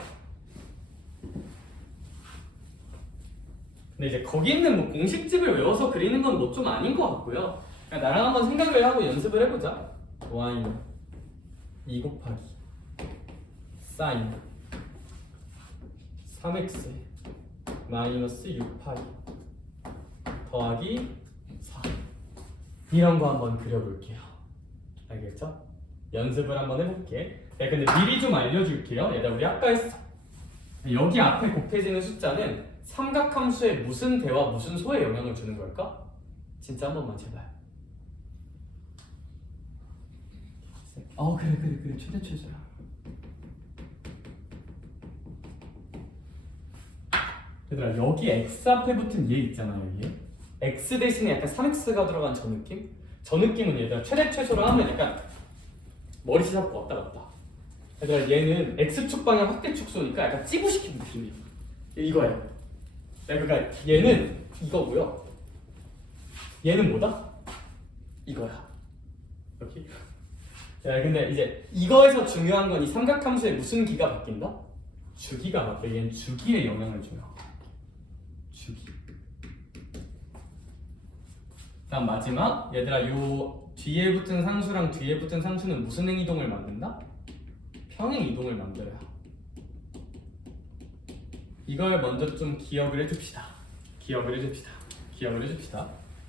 근데 이제 거기 있는 뭐 공식집을 외워서 그리는 건 뭐 좀 아닌 것 같고요. 그냥 나랑 한번 생각을 하고 연습을 해보자. y는 2 곱하기 sin 3x 마이너스 6파이 더하기 4 이런 거 한번 그려볼게요. 알겠죠? 연습을 한번 해볼게. 야, 근데 미리 좀 알려줄게요. 얘들아 우리 아까 했어. 여기 앞에 곱해지는 숫자는 삼각함수에 무슨 대와 무슨 소에 영향을 주는 걸까? 진짜 한 번만 제발. 그래 최대 최소야. 얘들아 여기 x 앞에 붙은 얘 있잖아요. 얘 x 대신에 약간 3x가 들어간 저 느낌? 저 느낌은 얘들아 최대 최소로 하면 약간 머리 잡고 왔다 갔다. 얘들아 얘는 x축 방향 확대 축소니까 약간 찌부시킨 느낌이야. 이거예요. 그러니까 얘는 이거고요. 얘는 뭐다? 이거야. 이렇게. 야, 근데 이제 이거에서 중요한 건 이 삼각함수의 무슨 기가 바뀐다? 주기가 바뀌어. 얘는 주기에 영향을 줘요. 주기. 다음 마지막. 얘들아 요 뒤에 붙은 상수랑 뒤에 붙은 상수는 무슨 행이동을 만든다? 평행 이동을 만들어요. 이걸 먼저 좀 기억을 해줍시다.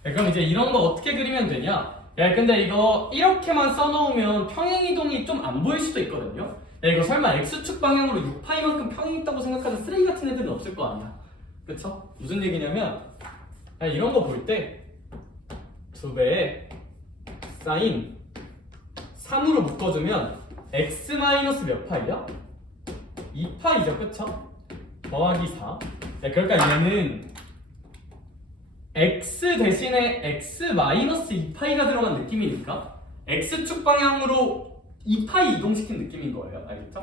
그럼 이제 이런 거 어떻게 그리면 되냐? 야, 근데 이거 이렇게만 써놓으면 평행 이동이 좀 안 보일 수도 있거든요. 야, 이거 설마 x축 방향으로 6파이만큼 평행 있다고 생각하는 쓰레기 같은 애들은 없을 거 아니야. 그쵸? 무슨 얘기냐면 야, 이런 거 볼 때 2배에 사인 3으로 묶어주면 x 마이너스 몇 파이야? 2파이죠, 그쵸? 더하기 4. 네, 그러니까 얘는 x 대신에 x 마이너스 2파이가 들어간 느낌이니까 x축 방향으로 2파이 이동시킨 느낌인 거예요. 알겠죠?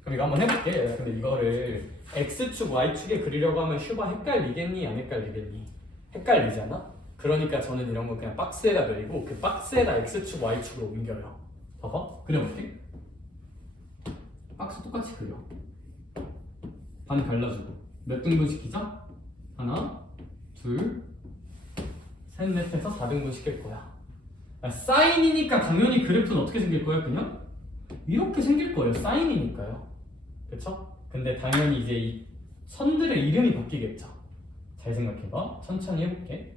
그럼 이거 한번 해볼게. 근데 이거를 x축, y축에 그리려고 하면 슈바 헷갈리겠니? 안 헷갈리겠니? 헷갈리잖아? 그러니까 저는 이런 거 그냥 박스에다 그리고 그 박스에다 x축, y축으로 옮겨요. 봐봐. 그려볼게. 박스 똑같이 그려. 반 갈라주고 몇 등분 시키자? 하나, 둘, 셋, 넷 해서 4등분 시킬 거야. 사인이니까 당연히 그래프는 어떻게 생길 거야? 그냥 이렇게 생길 거예요. 사인이니까요. 그쵸? 근데 당연히 이제 이 선들의 이름이 바뀌겠죠. 잘 생각해봐. 천천히 해볼게.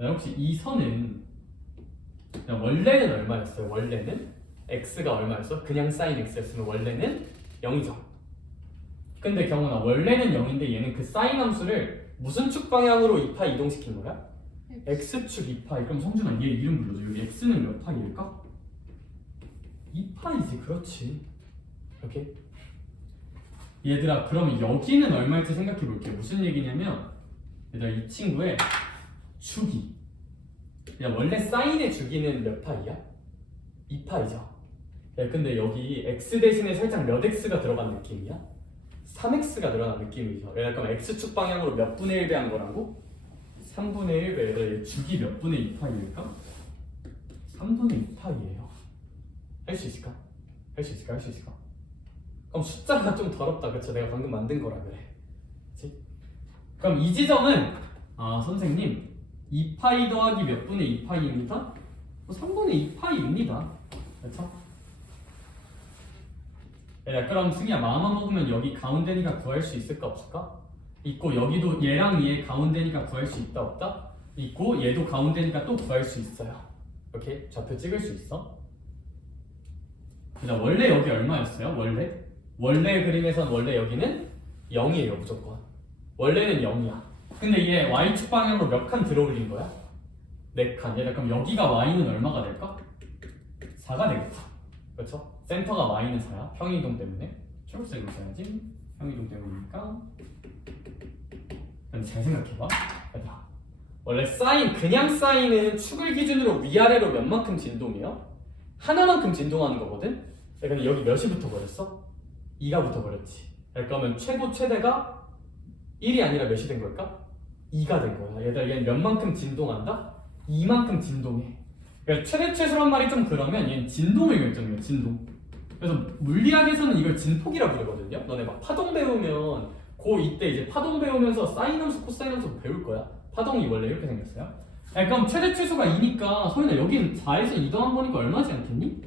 혹시 이 선은 원래는 얼마였어요? 원래는 x가 얼마였어? 그냥 사인 x였으면 원래는 0이죠. 근데 경훈아 원래는 0인데 얘는 그 사인 함수를 무슨 축 방향으로 2파 이동시킨 거야? x축 2파이. 그럼 성준아 얘 이름 불러줘. 여기 x는 몇 파이일까? 2파이지. 그렇지. 이렇게. 얘들아 그럼 여기는 얼마일지 생각해 볼게요. 무슨 얘기냐면 얘들아 이 친구의 주기. 야 원래 사인의 주기는 몇 파이야? 2파이죠. 야 근데 여기 x 대신에 살짝 몇 x가 들어간 느낌이야? 3x가 들어간 느낌이죠. 그럼 x축 방향으로 몇 분의 1 배한 거라고? 3분의 1 배. 주기 몇 분의 2파이일까? 3분의 2파이예요. 할 수 있을까? 할 수 있을까? 그럼 숫자가 좀 더럽다. 그쵸? 내가 방금 만든 거라 그래. 그치? 그럼 이 지점은 선생님 2파이 더하기 몇 분의 2파이입니다? 3분의 2파이입니다. 그쵸? 야, 그럼 승희야 마음만 먹으면 여기 가운데니까 구할 수 있을까 없을까? 있고 여기도 얘랑 얘 가운데니까 구할 수 있다 없다? 있고 얘도 가운데니까 또 구할 수 있어요. 이렇게 좌표 찍을 수 있어. 자, 원래 여기 얼마였어요? 원래 그림에선 원래 여기는 0이에요 무조건. 원래는 0이야. 근데 얘 y축 방향으로 몇 칸 들어올린 거야? 4칸. 얘들아 그럼 여기가 y는 얼마가 될까? 4가 되겠죠. 그렇죠? 센터가 y는 4야. 평행이동 때문에. 초록색으로 써야지. 평행이동 때문이니까. 근데 잘 생각해봐. 얘들아 원래 사인, 그냥 사인은 축을 기준으로 위아래로 몇 만큼 진동해요? 하나만큼 진동하는 거거든? 근데 여기 몇이 붙어버렸어? 2가 붙어버렸지. 그러면 최고 최대가 1이 아니라 몇이 된 걸까? 2가 된 거야. 얘들아 얘는 몇 만큼 진동한다? 2만큼 진동해. 그러니까 최대 최소란 말이 좀 그러면 얘는 진동을 결정해요. 진동. 그래서 물리학에서는 이걸 진폭이라고 부르거든요. 너네 막 파동 배우면 고2 때 이제 파동 배우면서 사인 함수, 코사인 함수 배울 거야. 파동이 원래 이렇게 생겼어요. 그럼 최대 최소가 2니까 소연아 여기는 4에서 2 더한 거니까 얼마지 않겠니?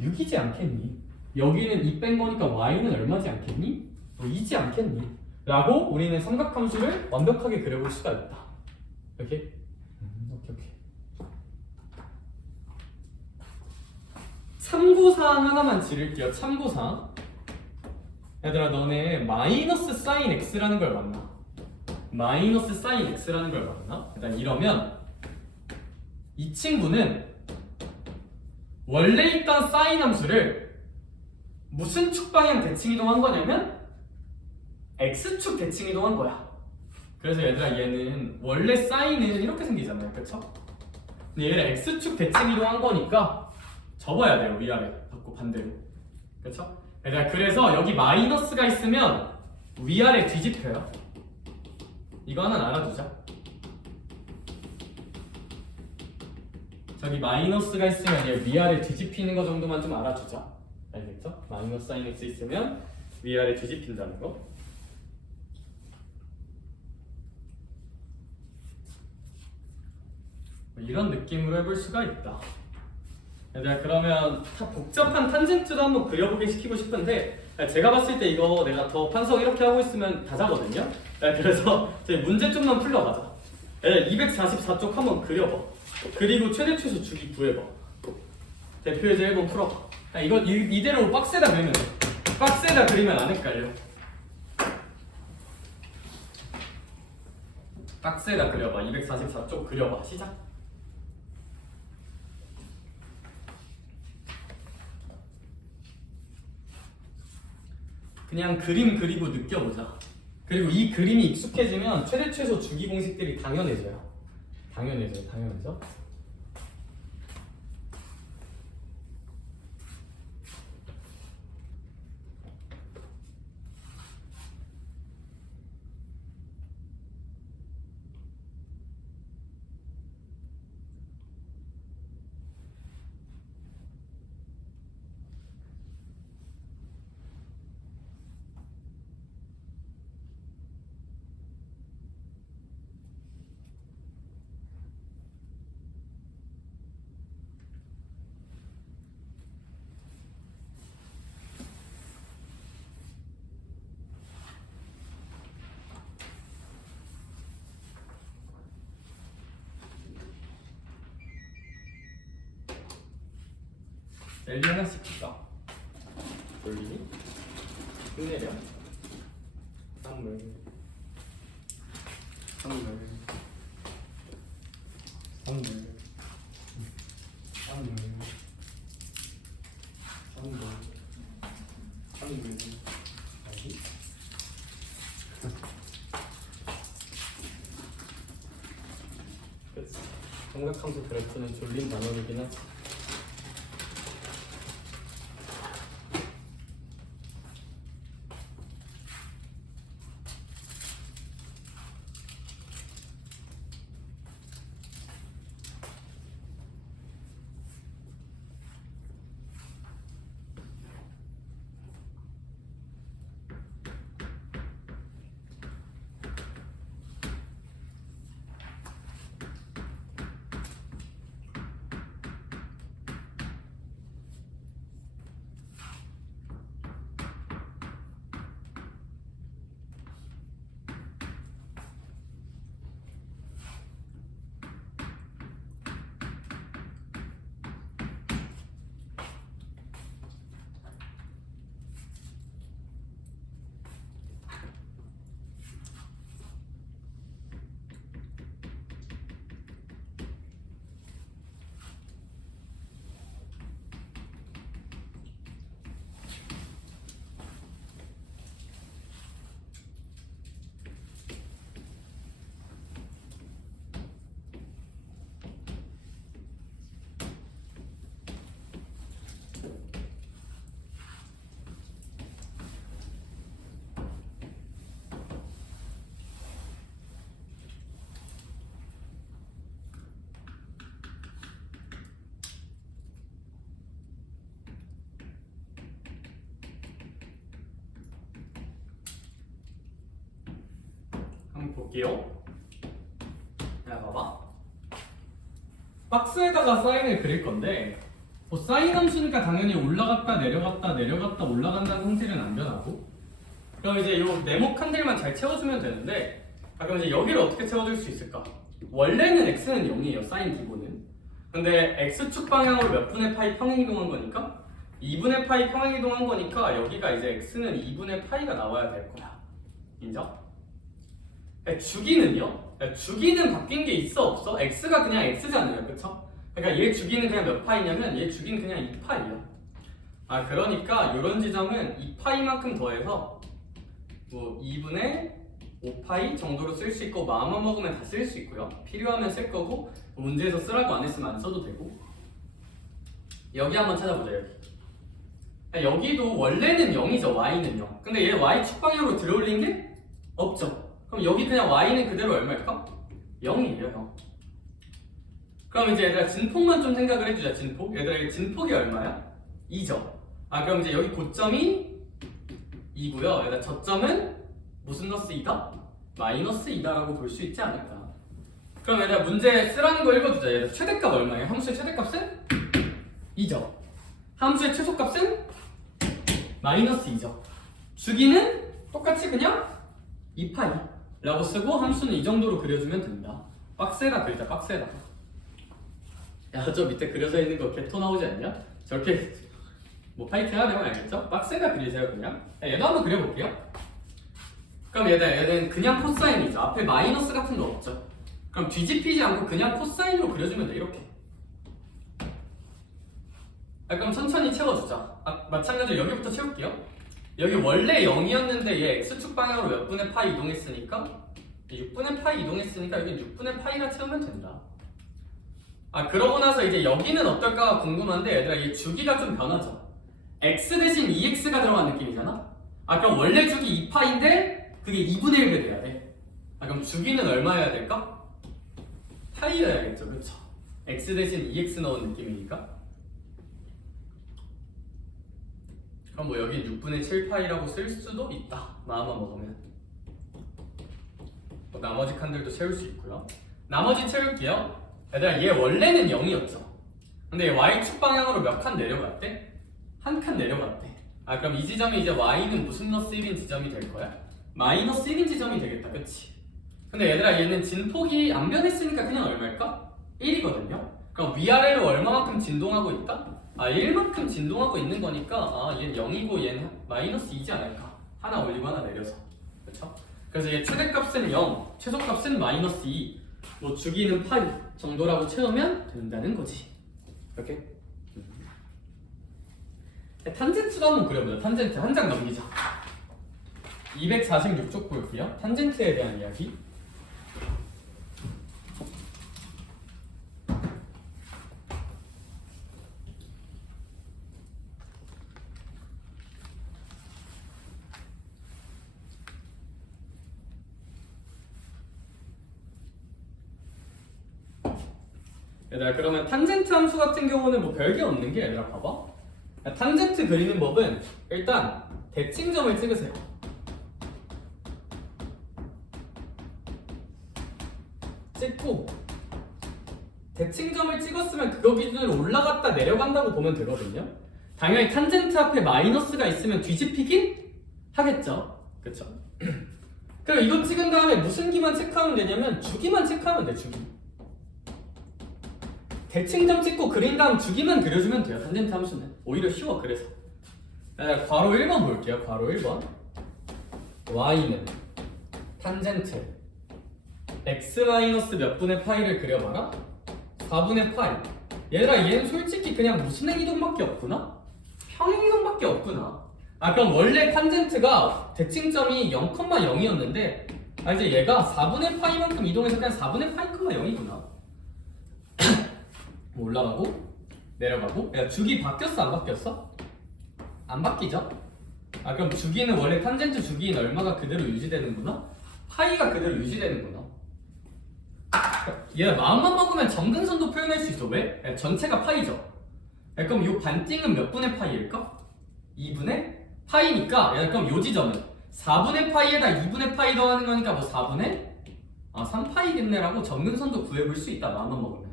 6이지 않겠니? 여기는 2 뺀 거니까 y는 얼마지 않겠니? 2지 않겠니? 라고 우리는 삼각함수를 완벽하게 그려볼 수가 있다. 이렇게? 오케이. 참고사항 하나만 지를게요. 참고사항. 얘들아 너네 마이너스 사인 x라는 걸 맞나? 마이너스 사인 x라는 걸 맞나? 일단 이러면 이 친구는 원래 있던 사인 함수를 무슨 축 방향 대칭 이동한 거냐면 x축 대칭 이동한 거야. 그래서 얘들아 얘는 원래 사인은 이렇게 생기잖아요. 그쵸? 근데 얘를 x축 대칭 이동한 거니까 접어야 돼요. 위아래 받고 반대로. 그렇죠? 그래서 여기 마이너스가 있으면 위아래 뒤집혀요. 이거 하나 알아두자. 저기 마이너스가 있으면 얘 위아래 뒤집히는 거 정도만 좀 알아두자. 알겠죠? 마이너스 사인 x 있으면 위아래 뒤집힌다는 거. 이런 느낌으로 해볼 수가 있다. 얘들아, 그러면 복잡한 탄젠트도 한번 그려보게 시키고 싶은데 제가 봤을 때 이거 내가 더 판석 이렇게 하고 있으면 다 자거든요. 그래서 저희 문제 좀만 풀러가자. 244쪽 한번 그려봐. 그리고 최대 최소 주기 구해봐. 대표예제 1번 풀어봐. 이거 이대로 박스에다 그리면 돼. 박스에다 그리면 안 헷갈려. 박스에다 그려봐. 244쪽 그려봐. 시작. 그냥 그림 그리고 느껴보자. 그리고 이 그림이 익숙해지면 최대 최소 주기 공식들이 당연해져요. 당연해져. 셀리 하나씩 볼까? 돌리기, 힘내려, 쌍물, 여기. 그치. 삼각함수 그래프는 졸린 단원이긴 하지. 한번 볼게요. 자, 봐봐. 박스에다가 사인을 그릴 건데 사인 함수니까 당연히 올라갔다 내려갔다 올라간다는 성질은 안 변하고, 그럼 이제 요 네모 칸들만 잘 채워주면 되는데, 그럼 이제 여기를 어떻게 채워줄 수 있을까? 원래는 x는 0이에요, 사인 기본은. 근데 x축 방향으로 몇 분의 파이 평행이동한 거니까 2분의 파이 평행이동한 거니까 여기가 이제 x는 2분의 파이가 나와야 될 거야. 인정? 주기는요? 주기는 바뀐 게 있어 없어? x가 그냥 x잖아요, 그쵸? 그러니까 얘 주기는 그냥 몇 파이냐면 얘 주기는 그냥 2파이야. 그러니까 이런 지점은 2파이만큼 더해서 뭐 2분의 5파이 정도로 쓸 수 있고, 마음만 먹으면 다 쓸 수 있고요. 필요하면 쓸 거고, 문제에서 쓰라고 안 했으면 안 써도 되고. 여기 한번 찾아보자. 여기 여기도 원래는 0이죠. y는 0. 근데 얘 y축 방향으로 들어올린 게 없죠. 그럼 여기 그냥 y는 그대로 얼마일까? 0이에요. 0. 그럼 이제 얘들아 진폭만 좀 생각을 해주자. 진폭. 얘들아 이 진폭이 얼마야? 2죠. 그럼 이제 여기 고점이 2고요. 얘들아 저점은 무슨 너스 2다? 마이너스 2다라고 볼 수 있지 않을까. 그럼 얘들아 문제 쓰라는 거 읽어주자. 얘들아 최대값 얼마예요? 함수의 최대값은 2죠. 함수의 최소값은 마이너스 2죠. 주기는 똑같이 그냥 2파이 라고 쓰고 함수는 이 정도로 그려주면 된다. 빡세다 그리자. 빡세다. 야 저 밑에 그려져 있는 거 개토 나오지 않냐? 저렇게 뭐 파이팅 하려면 알겠죠? 빡세다 그리세요 그냥. 얘도 한번 그려볼게요. 그럼 얘는 그냥 코사인이죠. 앞에 마이너스 같은 거 없죠. 그럼 뒤집히지 않고 그냥 코사인으로 그려주면 돼. 이렇게. 그럼 천천히 채워주자. 마찬가지로 여기부터 채울게요. 여기 원래 0이었는데 얘 x축 방향으로 몇 분의 파이 이동했으니까 6분의 파이 이동했으니까 여기 6분의 파이라 채우면 된다. 그러고 나서 이제 여기는 어떨까 궁금한데 얘들아 이 주기가 좀 변하죠. x 대신 2x가 들어간 느낌이잖아. 그럼 원래 주기 2파인데 그게 2분의 1이 돼야 돼. 그럼 주기는 얼마여야 될까? 파이여야겠죠. 그쵸? x 대신 2x 넣은 느낌이니까. 그럼 뭐 여기 6분의 7파이라고 쓸 수도 있다. 마음만 먹으면. 나머지 칸들도 채울 수 있고요. 나머지 채울게요. 얘들아 얘 원래는 0이었죠. 근데 y축 방향으로 몇 칸 내려갔대? 한 칸 내려갔대. 그럼 이 지점이 이제 y는 무슨 너스 1인 지점이 될 거야? 마이너스 1인 지점이 되겠다. 그치? 근데 얘들아 얘는 진폭이 안 변했으니까 그냥 얼마일까? 1이거든요. 그럼 위아래로 얼마만큼 진동하고 있다? 1만큼 진동하고 있는 거니까 얘는 0이고 얘는 마이너스 2지 않을까? 하나 올리고 하나 내려서. 그쵸? 그래서 얘 최대값은 0, 최소값은 마이너스 2, 뭐 주기는 파이 정도라고 채우면 된다는 거지. 이렇게. 탄젠트도 한번 그려보자. 탄젠트 한 장 넘기자. 246쪽 볼게요. 탄젠트에 대한 이야기. 얘들아 그러면 탄젠트 함수 같은 경우는 뭐 별게 없는 게 얘들아 봐봐. 탄젠트 그리는 법은 일단 대칭점을 찍으세요. 찍고 대칭점을 찍었으면 그거 기준으로 올라갔다 내려간다고 보면 되거든요. 당연히 탄젠트 앞에 마이너스가 있으면 뒤집히긴 하겠죠. 그쵸? 그리고 이거 찍은 다음에 무슨 기만 체크하면 되냐면 주기만 체크하면 돼. 주기. 대칭점 찍고 그린 다음 주기만 그려주면 돼요. 탄젠트 함수는 오히려 쉬워. 그래서 괄호 1번 볼게요. 괄호 1번 y는 탄젠트 x 마이너스 몇 분의 파이를 그려봐라. 4분의 파이. 얘들아 얘는 솔직히 그냥 무슨 행이동밖에 없구나? 평행이동밖에 없구나. 그럼 원래 탄젠트가 대칭점이 0,0이었는데 이제 얘가 4분의 파이만큼 이동해서 그냥 4분의 파이, 0이구나. 올라가고 내려가고. 야 주기 바뀌었어 안 바뀌었어? 안 바뀌죠? 그럼 주기는 원래 탄젠트 주기인 얼마가 그대로 유지되는구나? 파이가 그대로 유지되는구나. 얘 마음만 먹으면 점근선도 표현할 수 있어. 왜? 전체가 파이죠. 그럼 이 반띵은 몇 분의 파이일까? 2분의 파이니까 그럼 요 지점은 4분의 파이에다 2분의 파이 더하는 거니까 뭐 4분의 3파이겠네라고 점근선도 구해볼 수 있다. 마음만 먹으면.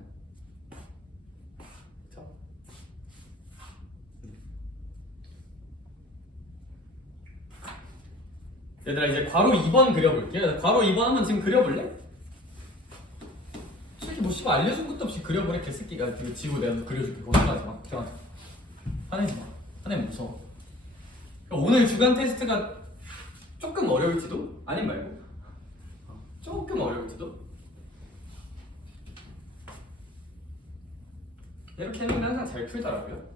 얘들아 이제 괄호 2번 그려볼게요. 괄호 2번 한번 지금 그려볼래? 솔직히 뭐 씨발 알려준 것도 없이 그려버려. 개새끼가 지고 내가 그려줄게. 걱정하지 마. 걱정하지 마. 화내지 마. 화내면 무서워. 오늘 주간 테스트가 조금 어려울지도? 아님 말고 조금 어려울지도? 이렇게 했는데 항상 잘 풀더라고요.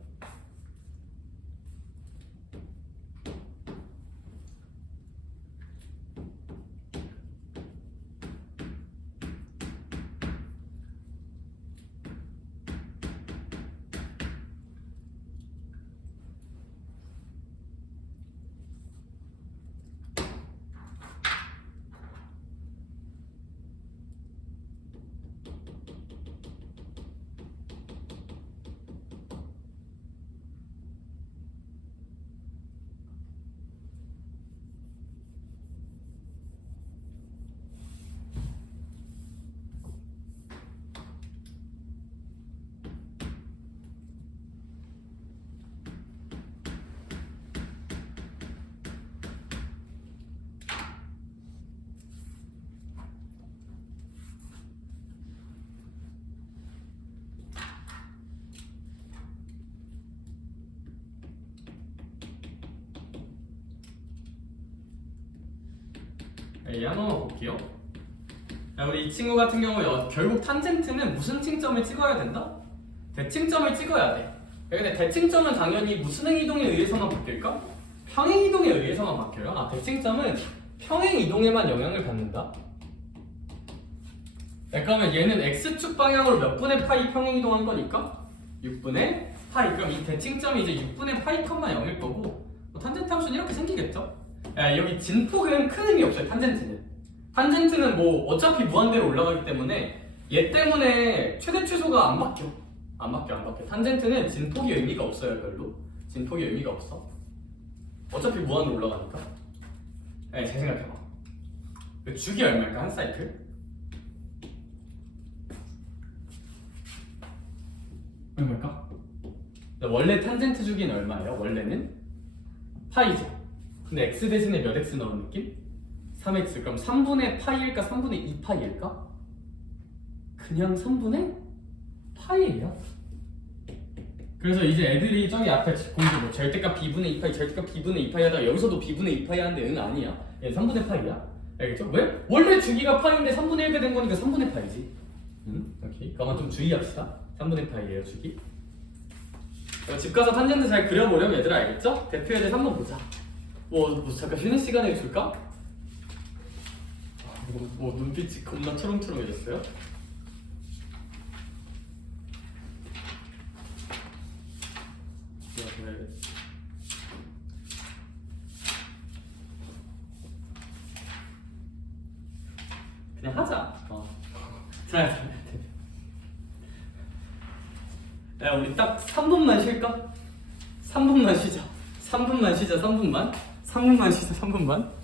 A 한번만 볼게요. 자, 우리 이 친구 같은 경우 결국 탄젠트는 무슨 칭점을 찍어야 된다? 대칭점을 찍어야 돼. 근데 대칭점은 당연히 무슨 행이동에 의해서만 바뀔까? 평행이동에 의해서만 바뀌어요. 아, 대칭점은 평행이동에만 영향을 받는다. 자, 그러면 얘는 x축 방향으로 몇 분의 파이 평행이동한 거니까? 6분의 파이. 그럼 이 대칭점이 이제 6분의 파이 컴마 0일 거고 뭐 탄젠트 함수는 이렇게 생기겠죠? 야, 여기 진폭은 큰 의미 없어요. 탄젠트는 뭐 어차피 무한대로 올라가기 때문에 얘 때문에 최대 최소가 안 바뀌어. 안 바뀌어. 탄젠트는 진폭이 의미가 없어요. 별로 진폭이 의미가 없어. 어차피 무한으로 올라가니까. 네, 잘 생각해봐. 주기 얼마일까? 한 사이클? 얼마일까? 원래 탄젠트 주기는 얼마예요? 원래는 파이죠. 근데 x 대신에 몇 x 넣은 느낌? 3x. 그럼 3분의 파이일까? 3분의 2파이일까? 그냥 3분의 파이예요. 그래서 이제 애들이 저기 앞에 공부 뭐 절대값 b분의 2파이, 절대값 b분의 2파이 하다가 여기서도 b분의 2파이 하는데 응 아니야. 얘 3분의 파이야. 알겠죠? 왜? 원래 주기가 파이인데 3분의 1배 된 거니까 3분의 파이지. 오케이. 그러면 좀 주의합시다. 3분의 파이예요 주기. 집 가서 탄젠트 잘 그려보려면 얘들아 알겠죠? 대표에 대해서 한번 보자. 뭐 잠깐 쉬는 시간에 줄까? 뭐 눈빛이 겁나 초롱초롱해졌어요? 그냥 하자. 자, 야, 우리 딱 3분만 쉴까? 3분만 쉬자. 3분만 쉬자. 3분만 쉬자. 3분만.